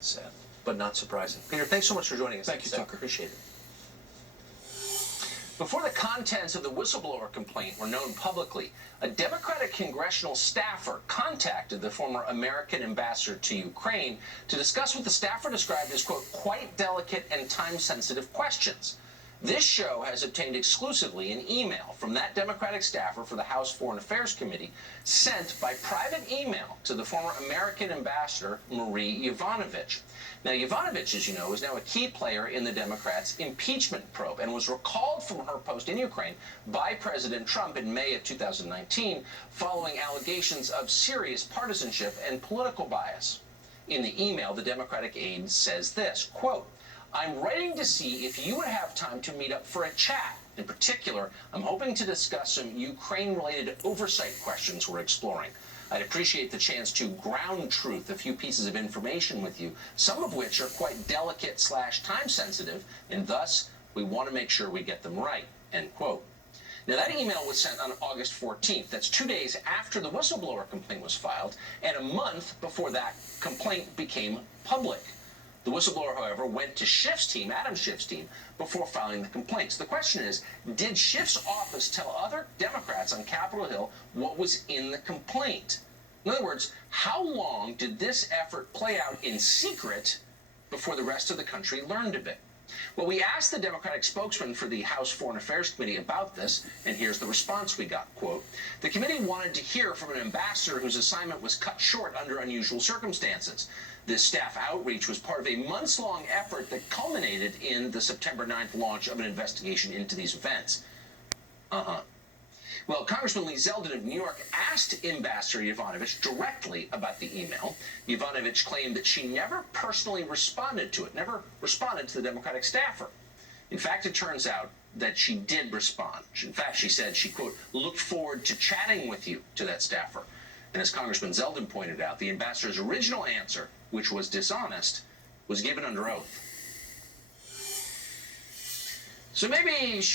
Sad, but not surprising. Peter, thanks so much for joining us. Thank you, Tucker. Appreciate it. Before the contents of the whistleblower complaint were known publicly, a Democratic congressional staffer contacted the former American ambassador to Ukraine to discuss what the staffer described as, quote, quite delicate and time-sensitive questions. This show has obtained exclusively an email from that Democratic staffer for the House Foreign Affairs Committee sent by private email to the former American ambassador, Marie Yovanovitch. Now, Yovanovitch, as you know, is now a key player in the Democrats' impeachment probe and was recalled from her post in Ukraine by President Trump in May of 2019 following allegations of serious partisanship and political bias. In the email, the Democratic aide says this, quote, I'm writing to see if you would have time to meet up for a chat. In particular, I'm hoping to discuss some Ukraine-related oversight questions we're exploring. I'd appreciate the chance to ground truth a few pieces of information with you, some of which are quite delicate / time-sensitive, and thus we want to make sure we get them right, end quote. Now, that email was sent on August 14th. That's 2 days after the whistleblower complaint was filed, and a month before that complaint became public. The whistleblower, however, went to Schiff's team, Adam Schiff's team, before filing the complaint. So the question is, did Schiff's office tell other Democrats on Capitol Hill what was in the complaint? In other words, how long did this effort play out in secret before the rest of the country learned of it? Well, we asked the Democratic spokesman for the House Foreign Affairs Committee about this, and here's the response we got, quote, the committee wanted to hear from an ambassador whose assignment was cut short under unusual circumstances. This staff outreach was part of a months-long effort that culminated in the September 9th launch of an investigation into these events. Well, Congressman Lee Zeldin of New York asked Ambassador Yovanovitch directly about the email. Yovanovitch claimed that she never personally responded to it, never responded to the Democratic staffer. In fact, it turns out that she did respond. In fact, she said she, quote, looked forward to chatting with you to that staffer. And as Congressman Zeldin pointed out, the ambassador's original answer, which was dishonest, was given under oath. So maybe